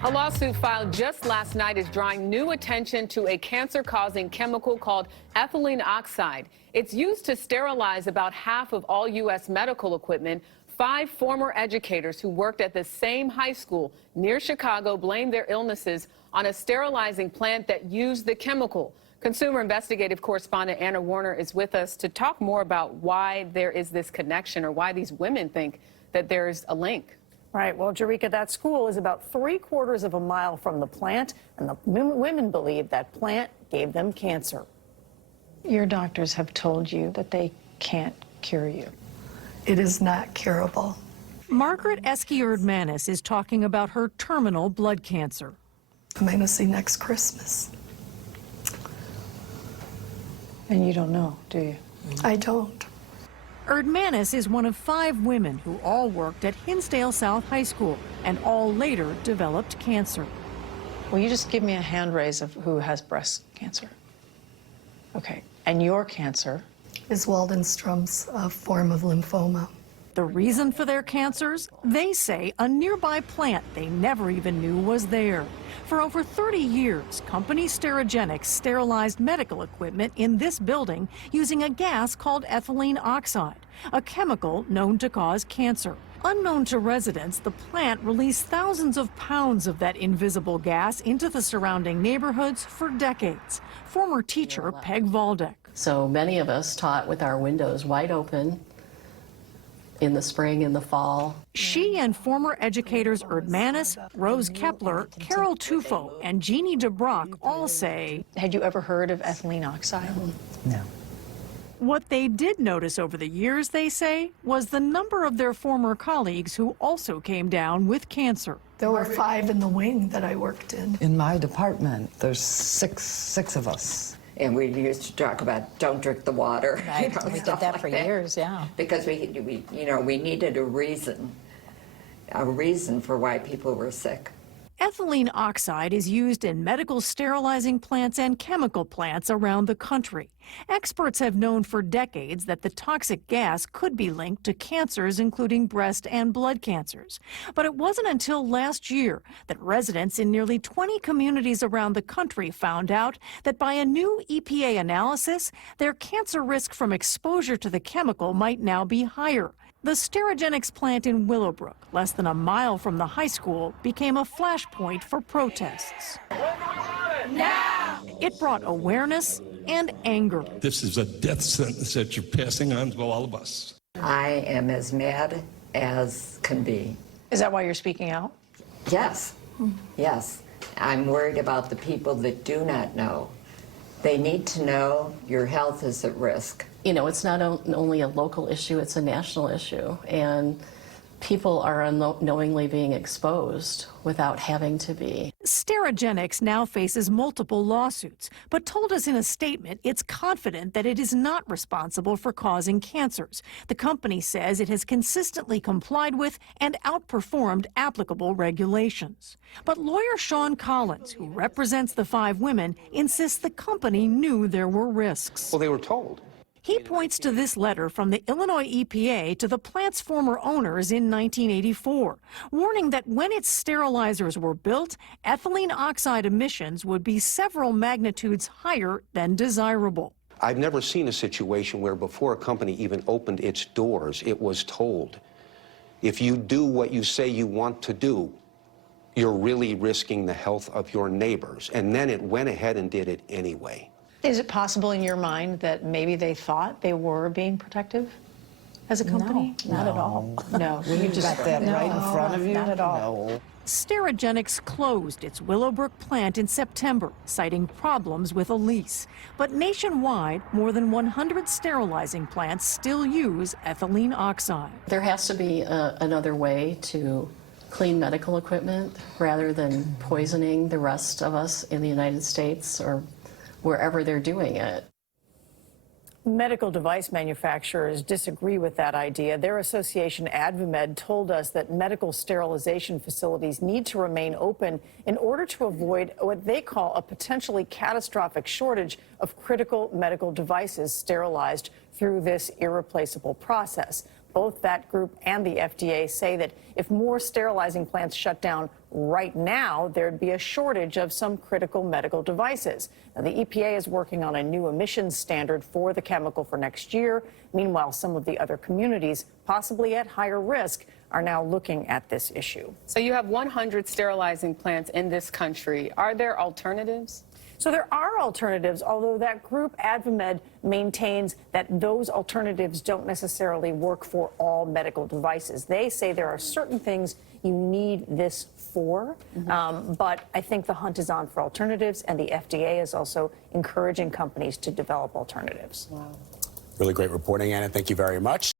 A lawsuit filed just last night is drawing new attention to a cancer-causing chemical called ethylene oxide. It's used to sterilize about half of all U.S. medical equipment. 5 former educators who worked at the same high school near Chicago blamed their illnesses on a sterilizing plant that used the chemical. Consumer investigative correspondent Anna Warner is with us to talk more about why there is this connection, or why these women think that there's a link. Right. Well, Jerika, that school is about 3/4 of a mile from the plant, and the women believe that plant gave them cancer. Your doctors have told you that they can't cure you. It is not curable. Margaret Erdmanis is talking about her terminal blood cancer. I'm going to see next Christmas. And you don't know, do you? I don't. Erdmanis is one of 5 women who all worked at Hinsdale South High School and all later developed cancer. Will you just give me a hand raise of who has breast cancer? Okay. And your cancer? Is Waldenstrom's form of lymphoma. The reason for their cancers? They say a nearby plant they never even knew was there. For over 30 years, company Sterigenics sterilized medical equipment in this building using a gas called ethylene oxide, a chemical known to cause cancer. Unknown to residents, the plant released thousands of pounds of that invisible gas into the surrounding neighborhoods for decades. Former teacher Peg Valdek. So many of us taught with our windows wide open in the spring and the fall. She and former educators Erdmanis, Rose Kepler, Carol Tufo, and Jeannie DeBrock all say, Had you ever heard of ethylene oxide? No. What they did notice over the years, they say, was the number of their former colleagues who also came down with cancer. There were 5 in the wing that I worked in. In my department, there's six of us. And we used to talk about don't drink the water. Right. We did that for years, yeah. Because we needed a reason for why people were sick. Ethylene oxide is used in medical sterilizing plants and chemical plants around the country. Experts have known for decades that the toxic gas could be linked to cancers, including breast and blood cancers. But it wasn't until last year that residents in nearly 20 communities around the country found out that by a new EPA analysis, their cancer risk from exposure to the chemical might now be higher. The Sterigenics plant in Willowbrook, less than a mile from the high school, became a flashpoint for protests. Now! It brought awareness and anger. This is a death sentence that you're passing on to all of us. I am as mad as can be. Is that why you're speaking out? Yes, yes. I'm worried about the people that do not know. They need to know your health is at risk. You know, it's not only a local issue, it's a national issue. And people are unknowingly being exposed without having to be. Sterigenics now faces multiple lawsuits, but told us in a statement it's confident that it is not responsible for causing cancers. The company says it has consistently complied with and outperformed applicable regulations. But lawyer Sean Collins, who represents the 5 women, insists the company knew there were risks. Well, they were told. He points to this letter from the Illinois EPA to the plant's former owners in 1984, warning that when its sterilizers were built, ethylene oxide emissions would be several magnitudes higher than desirable. I've never seen a situation where before a company even opened its doors, it was told, if you do what you say you want to do, you're really risking the health of your neighbors. And then it went ahead and did it anyway. Is it possible in your mind that maybe they thought they were being protective as a company? No, not at all. No, You just got that right in front of you? Not at all. No. Sterigenics closed its Willowbrook plant in September, citing problems with a lease. But nationwide, more than 100 sterilizing plants still use ethylene oxide. There has to be another way to clean medical equipment rather than poisoning the rest of us in the United States or wherever they're doing it. Medical device manufacturers disagree with that idea. Their association, AdvaMed, told us that medical sterilization facilities need to remain open in order to avoid what they call a potentially catastrophic shortage of critical medical devices sterilized through this irreplaceable process. Both that group and the FDA say that if more sterilizing plants shut down right now, there'd be a shortage of some critical medical devices. Now, the EPA is working on a new emissions standard for the chemical for next year. Meanwhile, some of the other communities, possibly at higher risk, are now looking at this issue. So you have 100 sterilizing plants in this country. Are there alternatives? So there are alternatives, although that group, AdvaMed, maintains that those alternatives don't necessarily work for all medical devices. They say there are certain things you need this for, but I think the hunt is on for alternatives, and the FDA is also encouraging companies to develop alternatives. Really great reporting, Anna. Thank you very much.